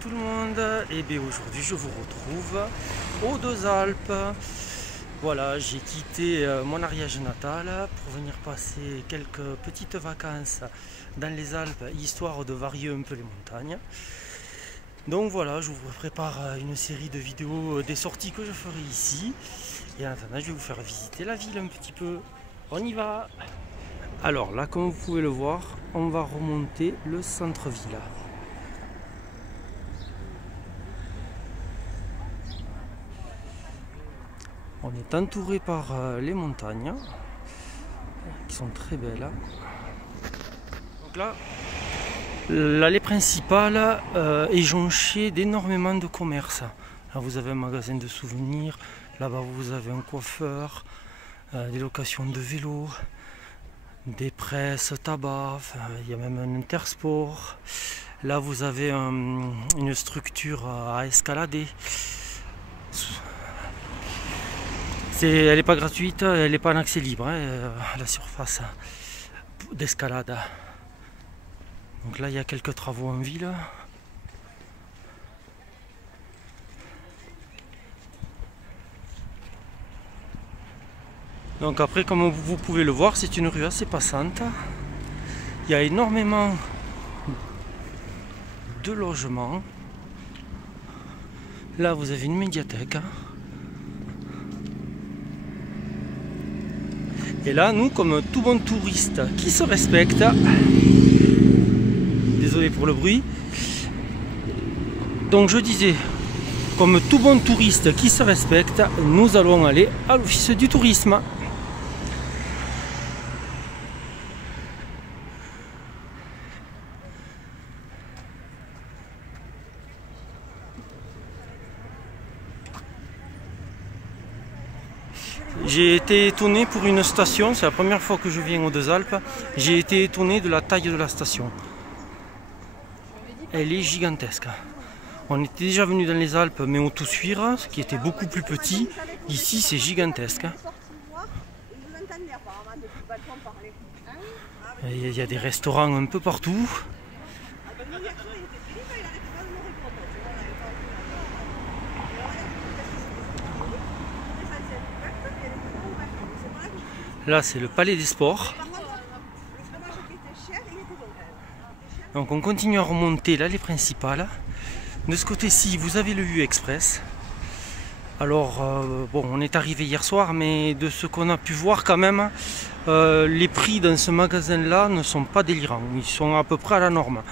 tout le monde, et bien aujourd'hui je vous retrouve aux Deux Alpes. Voilà, j'ai quitté mon Ariège natal pour venir passer quelques petites vacances dans les Alpes, histoire de varier un peu les montagnes. Donc voilà, je vous prépare une série de vidéos des sorties que je ferai ici. Et en attendant, je vais vous faire visiter la ville un petit peu. On y va! Alors là, comme vous pouvez le voir, on va remonter le centre-ville. On est entouré par les montagnes qui sont très belles. Donc là, l'allée principale est jonchée d'énormément de commerces. Là, vous avez un magasin de souvenirs, là-bas vous avez un coiffeur, des locations de vélos, des presses, tabac, il y a même un intersport. Là vous avez une structure à escalader. Elle n'est pas gratuite, elle n'est pas en accès libre, la surface d'escalade. Donc là il y a quelques travaux en ville. Donc après, comme vous pouvez le voir, c'est une rue assez passante. Il y a énormément de logements. Là vous avez une médiathèque. Et là, nous, comme tout bon touriste qui se respecte, désolé pour le bruit, donc je disais, comme tout bon touriste qui se respecte, nous allons aller à l'office du tourisme. J'ai été étonné pour une station, c'est la première fois que je viens aux Deux Alpes, j'ai été étonné de la taille de la station. Elle est gigantesque. On était déjà venu dans les Alpes, mais au Toussuire, ce qui était beaucoup plus petit. Ici, c'est gigantesque. Il y a des restaurants un peu partout. Là, c'est le Palais des Sports. Donc on continue à remonter l'allée principale. De ce côté-ci, vous avez le U-Express. Alors, bon, on est arrivé hier soir, mais de ce qu'on a pu voir quand même, les prix dans ce magasin-là ne sont pas délirants. Ils sont à peu près à la norme.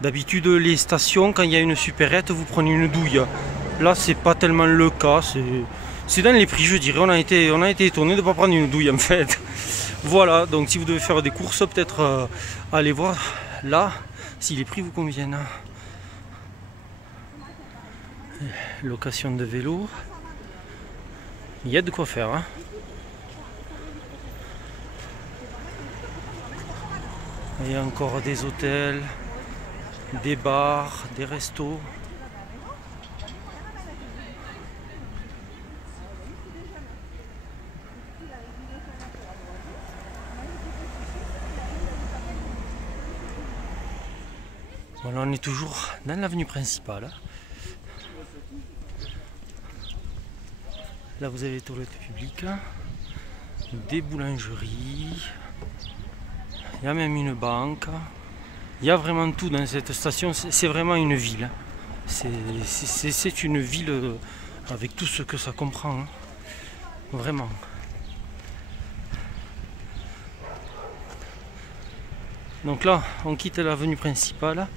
D'habitude, les stations, quand il y a une supérette, vous prenez une douille. Là, c'est pas tellement le cas. C'est dans les prix, je dirais. On a été étonnés de ne pas prendre une douille, en fait. Voilà, donc si vous devez faire des courses, peut-être allez voir là, si les prix vous conviennent. Location de vélo. Il y a de quoi faire. Hein. Il y a encore des hôtels, des bars, des restos. Voilà, on est toujours dans l'avenue principale. Là vous avez les toilettes publiques, des boulangeries, il y a même une banque. Il y a vraiment tout dans cette station, c'est vraiment une ville. C'est une ville avec tout ce que ça comprend, hein. Vraiment. Donc là, on quitte l'avenue principale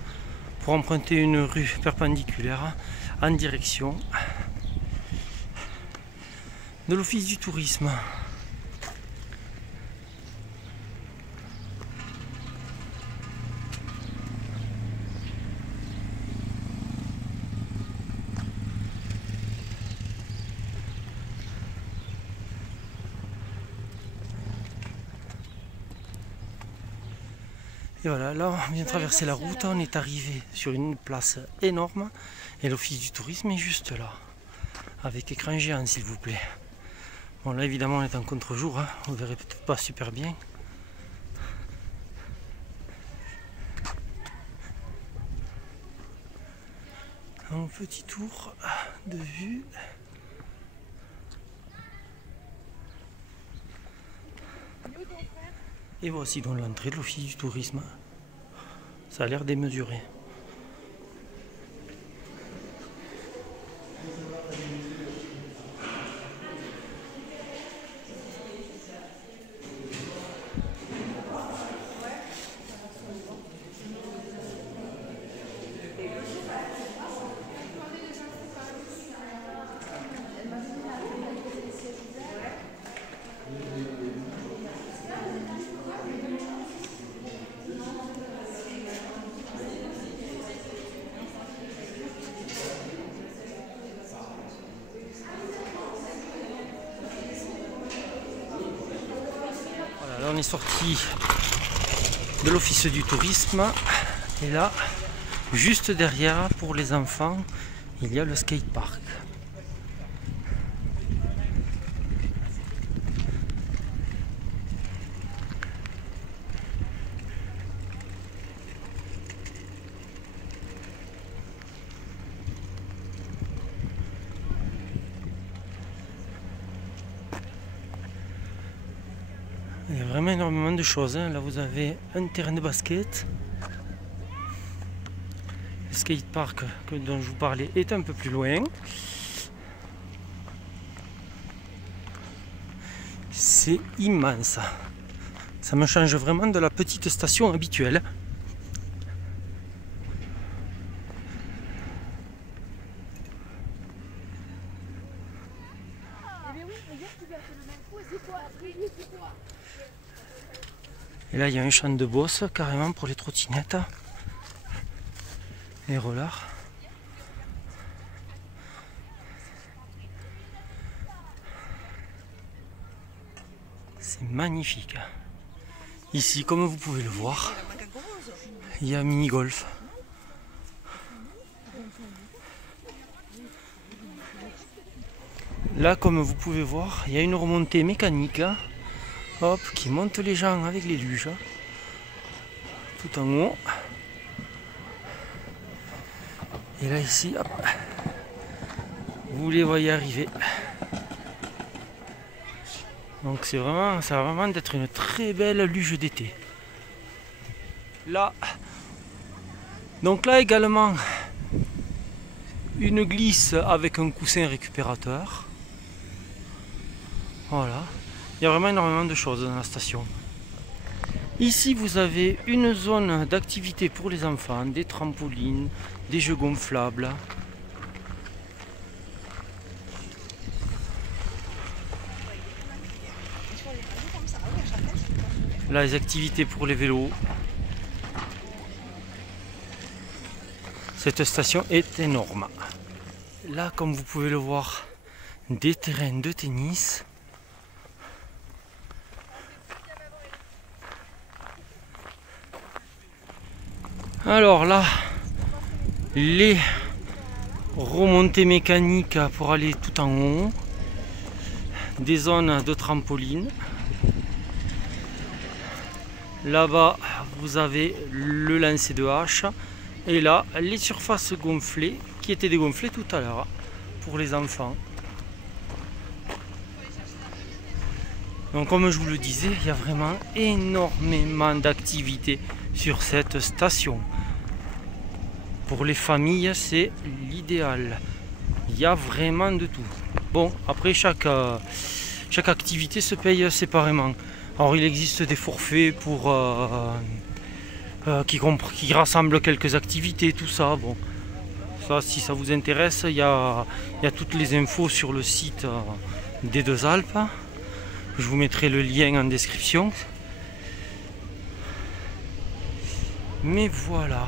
pour emprunter une rue perpendiculaire en direction de l'office du tourisme. Et voilà, là on vient de traverser la route, on est arrivé sur une place énorme et l'office du tourisme est juste là, avec écran géant s'il vous plaît. Bon là évidemment on est en contre-jour, hein, vous verrez peut-être pas super bien. Un petit tour de vue. Et voici donc l'entrée de l'office du tourisme. Ça a l'air démesuré. Là on est sorti de l'office du tourisme et là juste derrière pour les enfants il y a le skatepark. Il y a vraiment énormément de choses. Là vous avez un terrain de basket. Le skatepark dont je vous parlais est un peu plus loin. C'est immense. Ça me change vraiment de la petite station habituelle. Et là il y a un champ de bosse carrément pour les trottinettes, les rollers. C'est magnifique. Ici, comme vous pouvez le voir, il y a un mini-golf. Là, comme vous pouvez voir, il y a une remontée mécanique. Hop, qui monte les gens avec les luges. Tout en haut. Et là, ici, hop, vous les voyez arriver. Donc ça va vraiment d'être une très belle luge d'été. Là, donc là également, une glisse avec un coussin récupérateur. Voilà, il y a vraiment énormément de choses dans la station. Ici vous avez une zone d'activité pour les enfants, des trampolines, des jeux gonflables. Là, les activités pour les vélos. Cette station est énorme. Là, comme vous pouvez le voir, des terrains de tennis. Alors là, les remontées mécaniques pour aller tout en haut. Des zones de trampoline. Là-bas, vous avez le lancer de hache. Et là, les surfaces gonflées qui étaient dégonflées tout à l'heure pour les enfants. Donc comme je vous le disais, il y a vraiment énormément d'activités sur cette station. Pour les familles, c'est l'idéal. Il y a vraiment de tout. Bon, après chaque activité se paye séparément. Alors il existe des forfaits pour qui rassemblent quelques activités, tout ça. Bon, ça si ça vous intéresse, il y a toutes les infos sur le site des Deux Alpes. Je vous mettrai le lien en description. Mais voilà,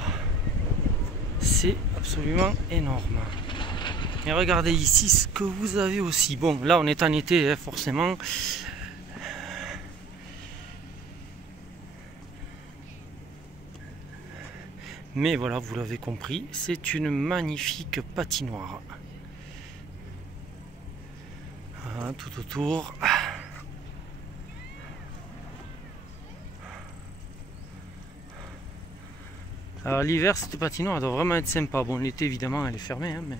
c'est absolument énorme. Et regardez ici ce que vous avez aussi. Bon, là on est en été, hein, forcément. Mais voilà, vous l'avez compris, c'est une magnifique patinoire. Voilà, tout autour. Alors l'hiver, cette patinoire doit vraiment être sympa. Bon, l'été évidemment elle est fermée, hein, mais...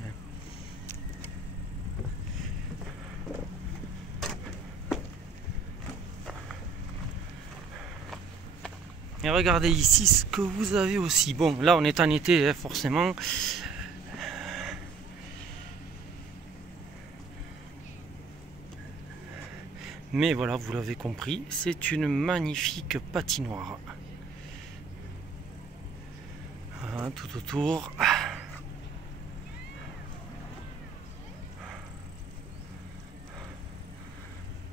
Et regardez ici ce que vous avez aussi. Bon, là on est en été, hein, forcément. Mais voilà, vous l'avez compris, c'est une magnifique patinoire. Voilà, tout autour.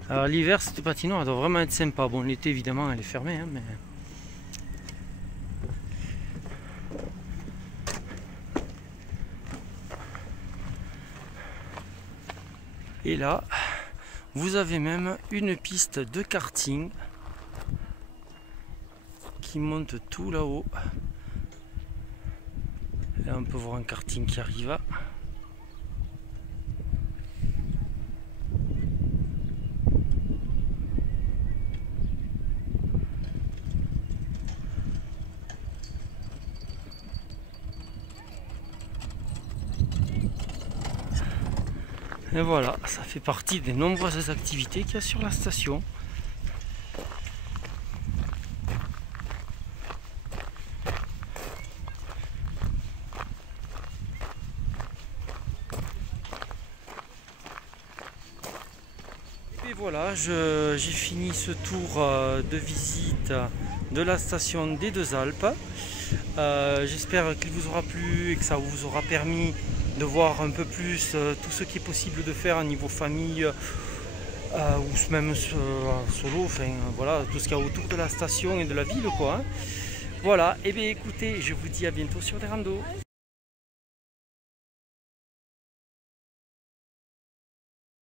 Alors l'hiver, cette patinoire doit vraiment être sympa. Bon, l'été évidemment elle est fermée, hein, mais... Et là, vous avez même une piste de karting qui monte tout là-haut. Là, on peut voir un karting qui arrive. Et voilà, ça fait partie des nombreuses activités qu'il y a sur la station. Et voilà, j'ai fini ce tour de visite de la station des Deux Alpes. J'espère qu'il vous aura plu et que ça vous aura permis de voir un peu plus tout ce qui est possible de faire au niveau famille ou même solo, enfin voilà, tout ce qu'il y a autour de la station et de la ville, quoi, hein. Voilà, et bien écoutez, je vous dis à bientôt sur des randos.